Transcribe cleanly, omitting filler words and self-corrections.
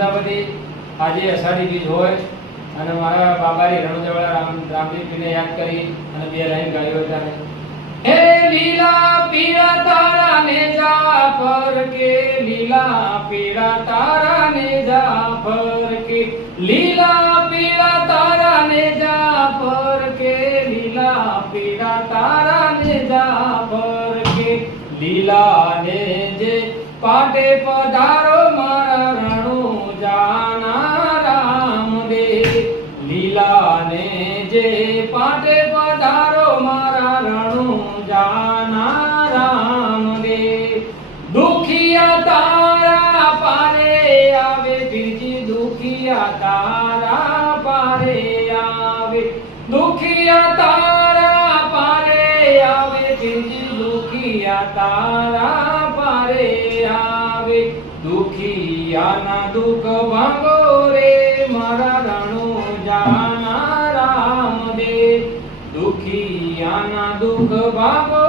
સીતાપતિ આજે અષાઢી બીજ હોય અને મારા બાબારી રણુજાવાળા રામજીને યાદ કરી અને બે લાઈન ગાયો હતા. હે લીલા પીળા તારા ને જાફર કે લીલા પીળા તારા ને જાફર કે લીલા પીળા તારા ને જાફર કે લીલા પીળા તારા ને જાફર કે લીલા ને જે પાટે પધારો મારા રણુજાના રામ દે લીલા ને જે પાટે પધારો મારા રણુજાના રામ દે દુખિયા તારા પારે આવે બીજી દુખિયા તારા પારે આવે દુખિયા તારા પારે આવે બીજી દુખિયા તારા પારે આવે દુખિયાના દુઃખ ભાંગો રે મારા રણુજાના રામ દે દુખિયાના દુઃખ ભાંગો